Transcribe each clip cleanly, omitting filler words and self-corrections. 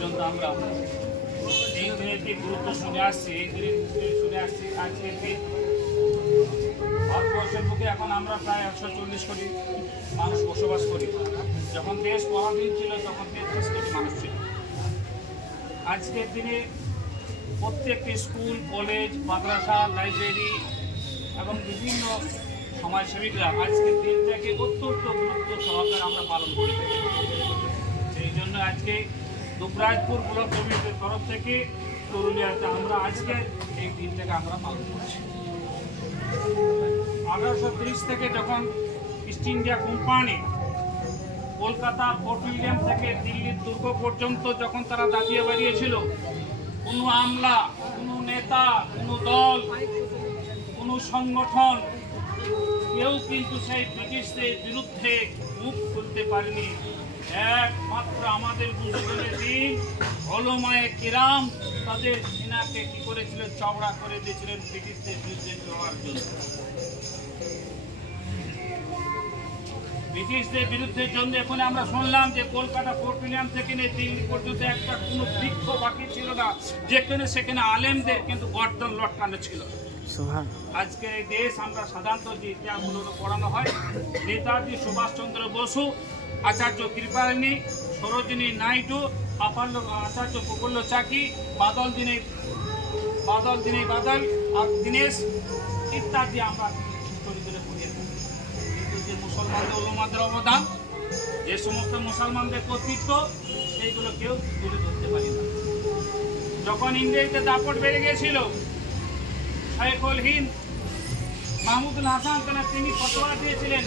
পর্যন্ত আমরা এই দিনের গুরুত্ব শুনে আসছি, আজকে ভারতবর্ষের বুকে এখন আমরা প্রায় 140 কোটি মানুষ বসবাস করি। যখন দেশ পরাধীন ছিল তখন 33 কোটি মানুষ ছিল। আজকের দিনে প্রত্যেকটি স্কুল, কলেজ, মাদ্রাসা, লাইব্রেরি এবং বিভিন্ন সমাজসেবীরা আজকের দিনটাকে অত্যন্ত গুরুত্ব সহকারে আমরা পালন করে থাকি। সেই জন্য আজকে দুবরাজপুর ব্লক কমিটির তরফ থেকে পুরুলিয়াতে আমরা আজকে এই দিনটাকে আমরা পালন করছি। 1830 থেকে যখন east India company Kolkata fort William থেকে দিল্লির দুর্গ পর্যন্ত যখন তারা দাবিয়ে বাড়িয়েছিল, কোনো আমলা, কোনো নেতা, কোনো দল, কোনো সংগঠন কেউ কিন্তু সেই ব্রিটিশদের বিরুদ্ধে মুখ খুলতে পারেনি। একমাত্র আমাদের বুজুর্গের দিন ওলামায়ে কিরাম তাদের সিনাকে কি করেছিলেন, চওড়া করে দিয়েছিলেন ব্রিটিশদের বিরুদ্ধে লড়ার জন্য। ব্রিটিশদের বিরুদ্ধে জন্য এখন আমরা শুনলাম যে কলকাতা ফোর্ট উইলিয়াম থেকে নিয়ে দিল্লি পর্যন্ত একটা কোনো বৃক্ষ বাকি ছিল না, যেখানে সেখানে আলেমদের কিন্তু গর্দন লটকানো ছিল। আজকের এই দেশ আমরা সাধারণত যে ইতিহাসগুলো পড়ানো হয়, নেতাজি সুভাষচন্দ্র বসু, আচার্য কৃপালিনী, সরোজিনী নাইডু, আচার্য প্রফুল্ল চাকি, বাদল আর দীনেশ ইত্যাদি আমরা চরিত্রে পড়িয়ে থাকি। কিন্তু যে মুসলমানদের ওলামাদের অবদান, যে সমস্ত মুসলমানদের কর্তৃত্ব, সেইগুলো কেউ তুলে ধরতে পারি না। যখন ইংরেজদের দাপট বেড়ে গিয়েছিল, শাইখুল হিন্দ মাহমুদুল হাসান তিনি ফতোয়া দিয়েছিলেন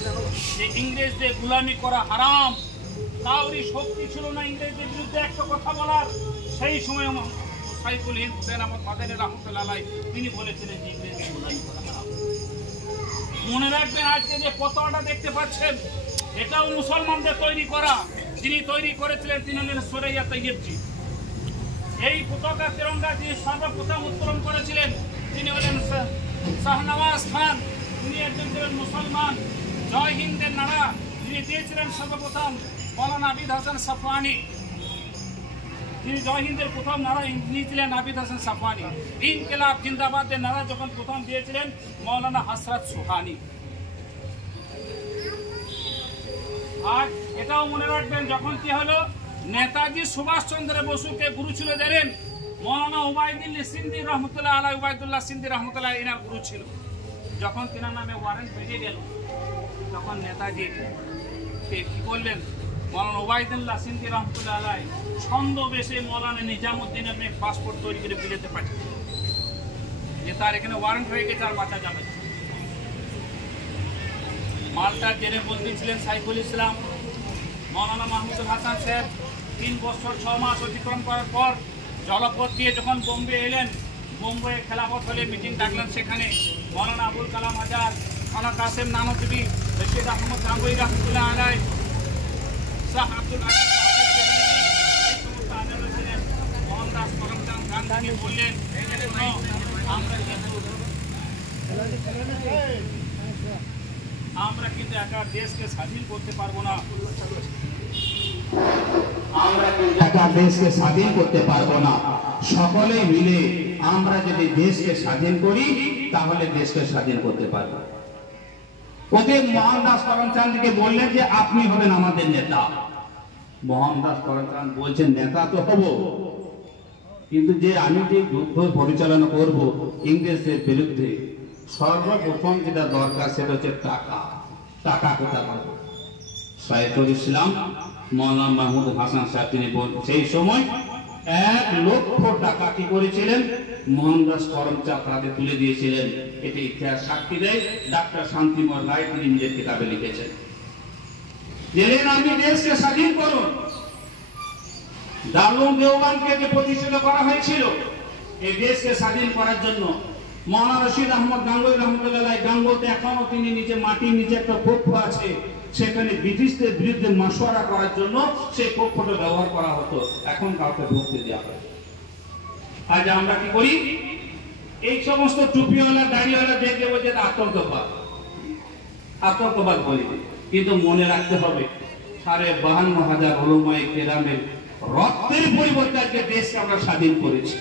যে ইংরেজদের গোলামি করা হারাম। কাউরি শক্তি ছিল না ইংরেজদের বিরুদ্ধে একটা কথা বলার। সেই সময় শাইখুল হিন্দ হুসেন আহমদ মাদানী রহমতুল্লাহ আলাইহি তিনি বলেছিলেন যে ইংরেজদের গোলামি করা হারাম। মনে রাখবেন, আজকে যে পতাকাটা দেখতে পাচ্ছেন, এটাও মুসলমানদের তৈরি করা। যিনি তৈরি করেছিলেন তিনি হলেন সুরাইয়া তৈয়বজি। এই পতাকা তিরঙ্গা যিনি সর্বপ্রথম উত্তোলন করেছিলেন তিনি হলেন শাহনওয়াজ খান। তিনি একজন ছিলেন মুসলমান। জয় হিন্দের নারা যিনি দিয়েছিলেন সর্বপ্রথম মৌলানা আবিদ হাসান সাফওয়ানি। তিনি জয় হিন্দের প্রথম নারা নিয়েছিলেন আবিদ হাসান সাফওয়ানি। ইনকিলাব জিন্দাবাদের নারা যখন প্রথম দিয়েছিলেন মৌলানা হযরত সুহানি। আর এটাও মনে রাখবেন, যখন কি হলো, নেতাজি সুভাষচন্দ্র বসুকে গুরু ছিল জানেন মৌলানা উবাইদুল্লাহ সিন্ধি রহমতুল্লাহ আলাইহি। উবাইদুল্লাহ সিন্ধি রহমতুল্লাহ এনার গুরু ছিল। যখন তিনার নামে ওয়ারেন্ট বেরিয়ে গেল, তখন নেতাজি কি করলেন, মৌলানা উবাইদুল্লাহ সিন্ধি রহমতুল্লাহ আলাইহি ছন্দবেশে মৌলানা নিজামুদ্দিনের মেয়ে পাসপোর্ট তৈরি করে বিলেতে পাঠিয়ে যে তার এখানে ওয়ারেন্ট হয়ে গেছে, আর বাঁচা যাবে। মালটার জেলে বন্দী ছিলেন সাইফুল ইসলাম। মৌলানা মাহমুদুল হাসান সাহেব 3 বছর 6 মাস অতিক্রম করার পর জলপথ দিয়ে যখন বোম্বে এলেন, বোম্বে খেলাফত হলে মিটিং ডাকলেন। সেখানে মৌলানা আবুল কালাম আজাদ, খানা কাসেম নানতুবি, রশিদ আহমদ গাঙ্গুহি রহমতুল্লাহ আলাইহি, শাহ আব্দুল আজিজ এই সমস্ত আলেমরা ছিলেন। মোহনদাস করমচাঁদ গান্ধী বললেন, আমরা কিন্তু একা দেশকে স্বাধীন করতে পারবো না। আমরা কিন্তু একা দেশকে স্বাধীন করতে পারবো না। সকলে মিলে আমরা যদি দেশকে স্বাধীন করি তাহলে দেশকে স্বাধীন করতে পারবো। অতএব মোহনদাস করমচাঁদকে বললেন যে আপনি হবেন আমাদের নেতা। মোহনদাস করমচাঁদ বলছেন, নেতা তো হব, কিন্তু যে আমি যে যুদ্ধ পরিচালনা করব ইংরেজদের বিরুদ্ধে, সর্বপ্রথম যেটা দরকার সেটা হচ্ছে টাকা। টাকা কোথায় পাবো? শাইখুল ইসলাম মৌলানা মাহমুদ হাসান সাহেব তিনি সেই সময় 1 লক্ষ টাকা কি করেছিলেন, মোহনদাস করমচাঁদ হাতে তুলে দিয়েছিলেন। এটি ইতিহাস সাক্ষী দেয়। ডাক্তার শান্তিময় রায় তিনি নিজের কিতাবে লিখেছেন, জেলেন আমি দেশকে স্বাধীন করুন। দারুল দেওবানকে যে প্রতিষ্ঠিত করা হয়েছিল এই দেশকে স্বাধীন করার জন্য, মৌলানা রশিদ আহমদ গাঙ্গুহি রহমতুল্লাহ গাঙ্গোতে এখনো তিনি নিচে মাটির নিচে একটা কক্ষ আছে, সেখানে ব্রিটিশদের বিরুদ্ধে মাসওয়ারা করার জন্য সেই কক্ষটা ব্যবহার করা হতো। এখন কাউকে ঢুকতে দেওয়া হয়। আজ আমরা কি করি, এই সমস্ত টুপিওয়ালা দাড়িওয়ালা দেখে বলছে আতঙ্কবাদ, আতঙ্কবাদ বলি। কিন্তু মনে রাখতে হবে 52,500 ওলামায়ে কেরামের রক্তের পরিবর্তে আজকে দেশকে আমরা স্বাধীন করেছি।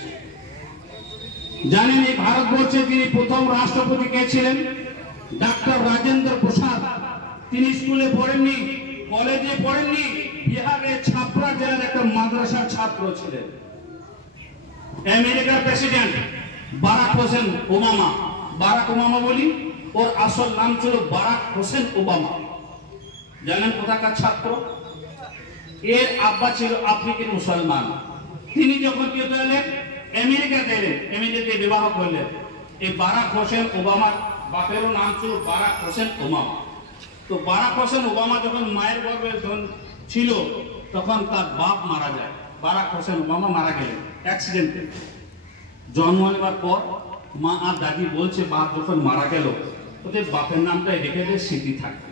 জানেন এই ভারতবর্ষে যিনি প্রথম রাষ্ট্রপতি কে ছিলেন? ডক্টর রাজেন্দ্র প্রসাদ। তিনি স্কুলে পড়েননি, কলেজে পড়েননি, বিহারের ছাপড়া জেলার একটা মাদ্রাসার ছাত্র ছিলেন। আমেরিকার president Barack Hossain Obama, Barack Obama বলি, ওর আসল নাম ছিল বারাক হোসেন ওবামা। জানেন কোথাকার ছাত্র? এর আব্বা ছিল আফ্রিকান মুসলমান। তিনি যখন কি হলেন, আমেরিকাতে এলেন, আমেরিকাতে বিবাহ করলেন। এই বারাক হোসেন ওবামার বাপেরও নাম ছিল বারাক হোসেন ওবামা। তো বারাক হোসেন ওবামা যখন মায়ের গর্ভে ছিল তখন তার বাপ মারা যায়। বারাক হোসেন ওবামা মারা গেলেন অ্যাক্সিডেন্টে। জন্ম নেবার পর মা আর দাদি বলছে, বাপ যখন মারা গেল ওদের বাপের নামটাই রেখে দিয়ে স্মৃতি থাকবে।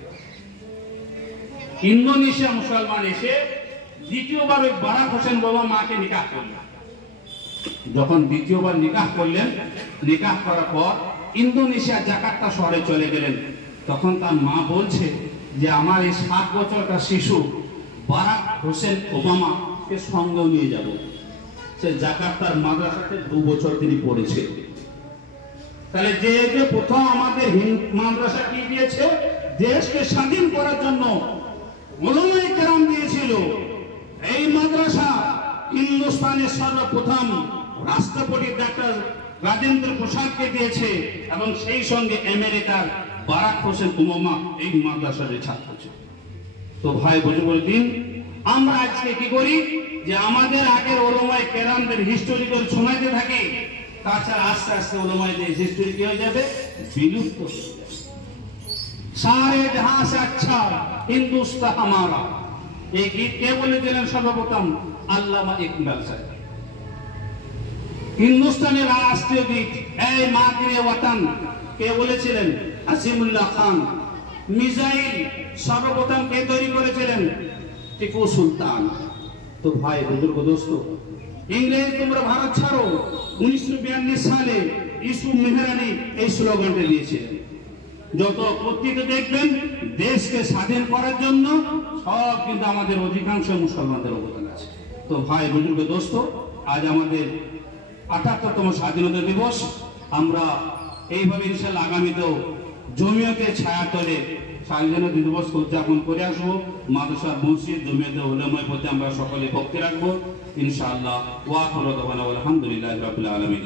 ইন্দোনেশিয়া মুসলমান এসে দ্বিতীয়বার ওই বারাক হোসেন ওবামা মাকে নিকাহ করলেন। যখন দ্বিতীয়বার নিকাহ করলেন, নিকাহ করার পর ইন্দোনেশিয়া জাকার্তা শহরে চলে গেলেন। তখন তার মা বলছে যে আমার এই 7 বছরকার শিশু বারাক হোসেন ওবামাকে সঙ্গেও নিয়ে যাব। সে জাকার্তার মাদ্রাসাতে 2 বছর তিনি পড়েছে। তাহলে যে প্রথম আমাদের মাদ্রাসা কি দিয়েছে? দেশকে স্বাধীন করার জন্য উলামায়ে কেরাম দিয়েছিল। এই মাদ্রাসা হিন্দুস্তানের সর্বপ্রথম রাষ্ট্রপতি ডক্টর রাজেন্দ্র প্রসাদকে দিয়েছে এবং সেই সঙ্গে আমেরিকার বারাক হোসেন ওবামা এই মাদ্রাসার ছাত্র ছিল। তো ভাই বুজুর্গদিন, আমরা আজকে কি করি যে আমাদের আগের উলামায়ে কেরামদের হিস্টোরিক্যাল শোনাতে থাকি, তাছাড়া আস্তে আস্তে উলামায়েদের হিস্টোরি কি হয়ে যাবে? বিলুপ্ত হয়ে যাবে। সারে জাহাঁ সে আচ্ছা হিন্দুস্তান হামারা, এই গীত কে বলেছিলেন? সর্বপ্রথম আল্লামা ইকবাল সাহেব। হিন্দুস্তানের রাষ্ট্রীয় গীত এই মাতৃ ওয়াতান কে বলেছিলেন? আসিমুল্লাহ খান। মিসাইল সর্বপ্রথম কে তৈরি করেছিলেন? টিপু সুলতান। তো ভাই বুজুর্গ দোস্ত, ইংরেজ তোমরা ভারত ছাড়ো 1942 সালে ইউসুফ মেহরানি এই স্লোগানটা দিয়েছিলেন। যত পত্রিকা দেখবেন দেশকে স্বাধীন করার জন্য সব কিন্তু আমাদের অধিকাংশ মুসলমানদের অবদান আছে। তো ভাই বুজুর্গ দোস্ত, আজ আমাদের ৭৮তম স্বাধীনতা দিবস। আমরা এইভাবে ইনশাআল্লাহ আগামীতেও জমিয়তের ছায়াতলে স্বাধীনতা দিবস উদযাপন করে আসবো। মাদ্রাসা, মসজিদ, জমিয়তে উলামায়ে প্রতি আমরা সকলে ভক্তি রাখবো ইনশাআল্লাহ। ওয়া আখিরু দাওয়ানা আলহামদুলিল্লাহি রাব্বিল আলামিন।